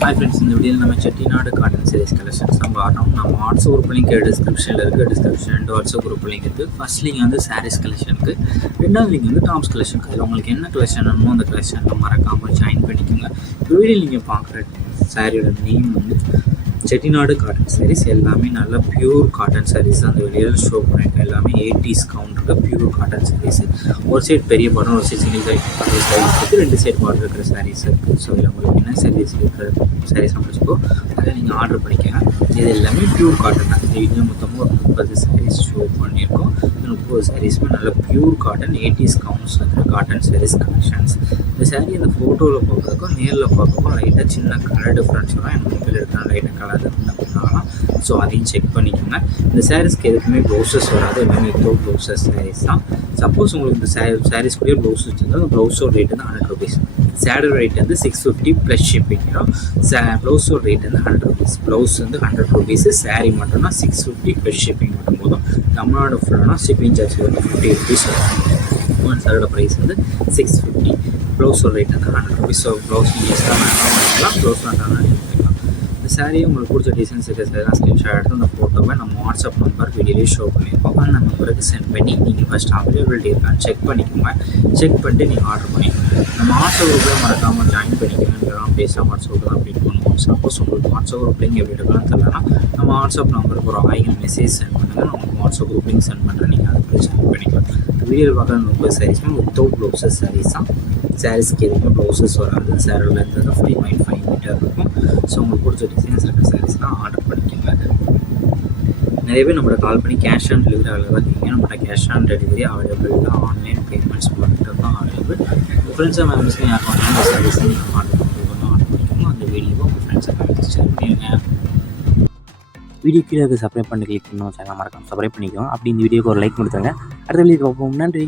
Hi friends, இந்த வீடியோவில் நம்ம செட்டிநாடு காட்டன் சாரீஸ் கலெக்ஷன்ஸ் தான் பார்க்கணும். நம்ம வாட்ஸ்அப் குரூப் லிங்க் டிஸ்கிரிப்ஷனில் இருக்குது. டிஸ்கிரிப்ஷன் 2 வாட்ஸ்அப் குரூப் லிங்க் இருக்குது. ஃபர்ஸ்ட் லிங்க் வந்து சாரீஸ் கலெக்ஷனுக்கு, ரெண்டாவது லிங்க் வந்து டாப்ஸ் கலெக்ஷனுக்கு. அதில் உங்களுக்கு என்ன கலெக்ஷன் வேணுமோ அந்த கலெக்ஷனில் மறக்காமல் ஜாயின் பண்ணிக்கோங்க. வீடியோ நீங்கள் பார்க்குற சாரியோட நேம் வந்து செட்டிநாடு காட்டன் சாரீஸ். எல்லாமே நல்ல பியூர் காட்டன் சாரீஸ் அந்த வீடியோவில் ஷோ பண்ணியிருக்கேன். எல்லாமே 80s கவுண்டருக்கு பியூர் காட்டன் சாரீஸ். ஒரு சைடு பெரிய படம், ஒரு சைடு சிங்கிள் சைடு சாரீஸ் இருக்குது. 2 சைடு பார்டர் இருக்கிற சாரீஸ் இருக்குது. ஸோ இதில் உங்களுக்கு என்ன சாரீஸ் இருக்கிற சாரீஸ் அமைச்சிக்கோ அதை நீங்கள் ஆர்டர் பண்ணிக்கோங்க. இது எல்லாமே பியூர் காட்டன் தான். இந்த வீடியோ மொத்தமாக ஒரு 30 சாரீஸ் ஷோ பண்ணியிருக்கோம். 30 சாரீஸுமே நல்ல பியூர் காட்டன் 80s கவுண்ட்ஸ் இருக்கிற காட்டன் சாரீஸ் கலெக்ஷன்ஸ். இந்த சாரீ அந்த ஃபோட்டோவில் பார்க்குறதுக்கும் நேரில் பார்க்குறதுக்கும் லைட்டாக சின்ன கலர் டிஃப்ரென்ஸ் வரும். எனக்கு மொபைல் எடுத்தால் லைட்டாக கலர் அப்படின்னா ஸோ அதையும் செக் பண்ணிக்கோங்க. இந்த சாரீஸ்க்கு எதுக்குமே ப்ளவுசஸ் வராது. எல்லாமே வித்தவுட் ப்ளவுசஸ் சாரீஸ் தான். சப்போஸ் உங்களுக்கு இந்த சாரீஸ் கூட ப்ளவுஸ் வச்சுருந்தா அந்த ப்ளவுஸோட ரேட் வந்து 100 ருபீஸ். சேடர் ரேட் வந்து 650 ப்ளஸ் ஷிப்பிங். ப்ளவுஸோட ரேட் வந்து 100 ருபீஸ். ப்ளவுஸ் வந்து 100 ருபீஸு. சாரீ மட்டும்னா 650 ப்ளஸ் ஷிப்பிங் மட்டும் போதும். தமிழ்நாடு ஃபுல்லானா ஷிப்பிங் சார்ஜ் வந்து 50 ருபீஸ் வரும். ஒன் சாரோட ப்ரைஸ் வந்து 650. ப்ளவுஸோட ரேட் வந்து 100 ருபீஸ். ஸோ ப்ளவுஸ் நீங்கள் எக்ஸ்ட்ரா வாங்கிக்கலாம், ப்ளவுஸ் வேண்டாம்னா எடுத்துக்கலாம். இந்த சாரியை உங்களுக்கு பிடிச்ச டிசைன்ஸ் இருக்கிறதெல்லாம் ஸ்க்ரீன்ஷாட் எடுத்து அந்த ஃபோட்டோவை நம்ம வாட்ஸ்அப் நம்பர் வீடியோலேயே ஷோ பண்ணியிருக்கோம். அந்த நம்பருக்கு சென்ட் பண்ணி நீங்கள் ஃபஸ்ட் அவைலபிலிட்டி இருக்கான்னு செக் பண்ணிக்கோங்க. செக் பண்ணிட்டு நீங்கள் ஆர்டர் பண்ணிக்கோங்க. நம்ம வாட்ஸ்அப் குரூப்பில் மறக்காமல் ஜாயின் பண்ணிக்கிறேன். பேச வாட்ஸ்அப் குரூப் தான் அப்டேட் பண்ணுவோம். சப்போஸ் உங்களுக்கு வாட்ஸ்அப் குரூப் லிங்க் எப்படி எடுக்கலாம்னு தெரியலனா நம்ம வாட்ஸ்அப் நம்பருக்கு ஒரு மெசேஜ் சென்ட் பண்ணுங்கள். நான் உங்களுக்கு வாட்ஸ்அப் குரூப் லிங்க் சென்ட் பண்ணுறேன். நீங்கள் அதுக்கு ஜாயின் பண்ணிக்கலாம். வீடியோவில் பார்க்குற 30 சாரீஸ்மே வித்தவுட் ப்ளவுசஸ் சாரீஸ் தான். சாரீஸ்க்கு எதுவுமே ப்ளவுசஸ் வராது. சாரோட லென்த் வந்து 5.5 மீட்டர் இருக்கும். ஸோ உங்களுக்கு பிடிச்ச டிசைன்ஸ் இருக்கிற சாரீஸ்லாம் ஆர்டர் பண்ணிக்கோங்க. நிறைய பேர் நம்மளோட கால் பண்ணி கேஷ் ஆன் டெலிவரி அவைலபிள் இருக்கீங்க. நம்மளோட கேஷ் ஆன் டெலிவரி அவைலபிள் தான். ஆன்லைன் பேமெண்ட்ஸ் மட்டும் தான் அவைலபிள். உங்கள் ஃப்ரெண்ட்ஸ் அண்ட் ஃபேமிலிஸ்க்கு யாருக்கும் அந்த சாரீஸ் நீங்கள் ஆர்டர் பண்ணிக்கோங்க. அந்த வீடியோவை உங்கள் ஃப்ரெண்ட்ஸ் அண்ட் ஃபேமிலிஸ் ஷேர் பண்ணிடுங்க. வீடியோ கீழே சப்ஸ்கிரைப் பண்ணி கிளிக் பண்ணணும். சேனல் மறக்காம சப்ஸ்கிரைப் பண்ணிக்கோங்க. அப்படி இந்த வீடியோக்கு ஒரு லைக் கொடுத்துருங்க. அடுத்த வீடியோ பார்ப்போம். நன்றி.